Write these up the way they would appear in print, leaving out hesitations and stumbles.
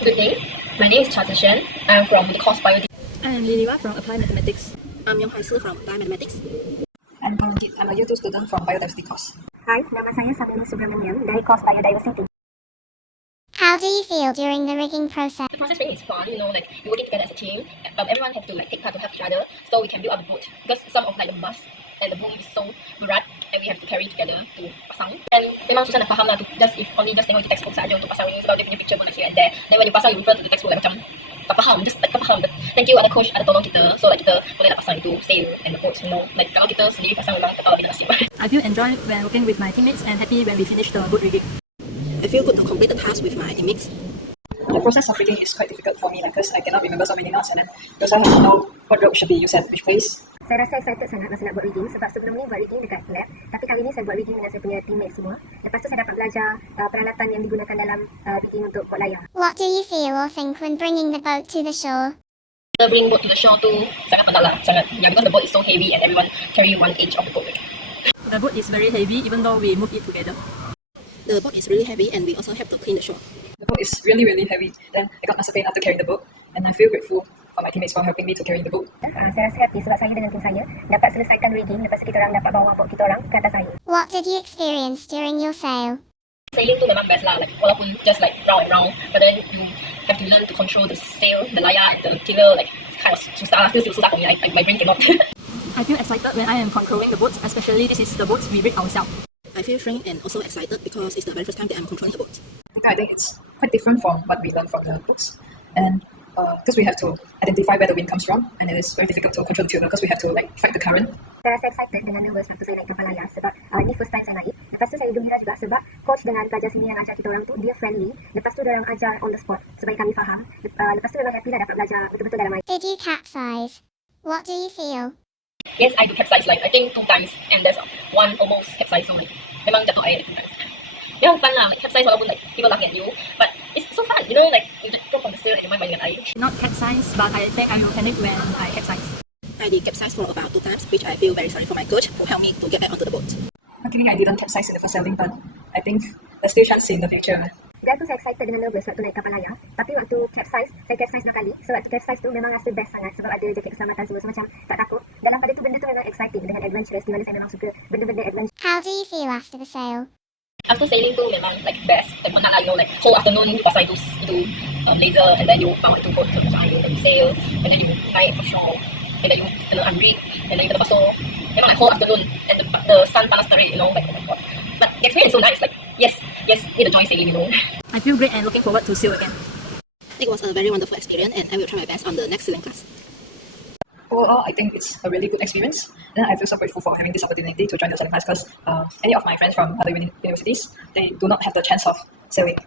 Good day. My name is Chatishan. I'm from the course Bio. I'm Liliwa from Applied Mathematics. I'm Yong Hai Su from Applied Mathematics. I'm Pangkit. I'm a year 2 student from Biodiversity course. Hi, nama saya Samina Subramaniam dari course Biodiversity. How do you feel during the rigging process? The process really is fun, like you're working together as a team. Everyone has to take part to help each other, so we can build up the boat. Because some of the mast and the boom is so berat, and we have to carry together to pasang. And memang susah nak faham lah, just tengok di textbook saja untuk pasang ni, sebab dia punya picture pun here and there. Then when you pasang, you refer to the textbook macam tak faham, tak faham. But thank you ada coach ada tolong kita, so kita boleh nak pasang itu sail and the boat. Kalau kita sendiri pasang memang tak tahu lagi nak nasib. I feel enjoyed when working with my teammates and happy when we finish the boat rigging. I feel good to complete the task with my teammates. The process of rigging is quite difficult for me because I cannot remember so many knots, and then because I have to know what rope should be used at which place. Saya rasa excited sangat masa nak buat rigging sebab sebelum ni buat rigging dekat lab, tapi kali ni saya buat rigging dengan saya punya teammate semua. Lepas tu saya dapat belajar peralatan yang digunakan dalam rigging untuk buat layar. What do you feel or think when bringing the boat to the shore? Kita bring boat to the shore tu sangat penat lah, sangat. Yeah, because the boat is so heavy and everyone carry one edge of the boat. The boat is very heavy even though we move it together. The boat is really heavy and we also have to clean the shore. The boat is really heavy. Then I got muscle pain after carrying the boat, and I feel grateful for my teammates for helping me to carry the boat. Saya rasa happy sebab saya dengan tim saya dapat selesaikan rigging, lepas tu kita orang dapat bawa boat kita orang ke atas air. What did you experience during your sail? Sailing tu memang best lah, walaupun just round and round, but then you have to learn to control the sail, the layar, and the tiller, kind of susah, still susah for me, my brain cannot. I feel excited when I am controlling the boats, especially this is the boats we rig ourselves. I feel thrilled and also excited because it's the very first time that I'm controlling the boat. I think it's quite different from what we learned from the books, and because we have to identify where the wind comes from, and it is very difficult to control the tiller because we have to fight the current. Saya rasa excited dengan nervous waktu saya naik kapal layar sebab ni first time saya naik. Lepas tu saya gembira juga sebab coach dengan pelajar sini yang ajar kita orang tu dia friendly. Lepas tu dia orang ajar on the spot supaya kami faham. Lepas tu memang happy lah dapat belajar betul-betul dalam air. Did you capsize? What do you feel? Yes, I do capsize I think 2 times, and there's one almost capsize, so memang jatuh air 2 times. Yeah, fun lah, capsize walaupun people laughing at you, but it's so fun, you just go from the sail and your mind main dengan air. Not capsize, but I think I will panic when I capsize. I did capsize for about 2 times, which I feel very sorry for my coach who helped me to get back onto the boat. Luckily, I didn't capsize in the first sailing, but I think there's still chance in the future. Dan tu saya excited dengan nervous waktu naik kapal layar. Tapi waktu capsize, saya capsize 6 kali. So waktu capsize tu memang rasa best sangat sebab ada jaket keselamatan semua. So macam tak takut. Dalam pada tu benda tu memang exciting dengan adventurous. Di mana saya memang suka benda-benda adventure. How do you feel after the sail? After sailing tu memang best, penat lah, whole afternoon you pasang itu laser, and then you bawa itu boat ke atas air, then you sail, and then you naik ke shore, and then you kena unrig, and then you kena basuh. Memang whole afternoon, and the sun panas terik, oh my god. But the experience is so nice, yes, need to join sailing, I feel great and looking forward to sail again. It was a very wonderful experience and I will try my best on the next sailing class. Overall, I think it's a really good experience, and I feel so grateful for having this opportunity to join the sailing class because any of my friends from other universities, they do not have the chance of sailing,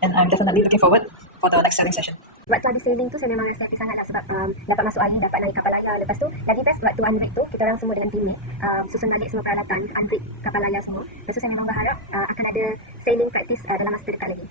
and I'm definitely looking forward for the next sailing session. Waktu ada sailing tu saya memang rasa happy sangat lah sebab dapat masuk air, dapat naik kapal layar. Lepas tu lagi best waktu unrig tu kita orang semua dengan teammate susun balik semua peralatan, unrig kapal layar semua. Lepas tu saya memang berharap akan ada sailing practice dalam masa dekat lagi.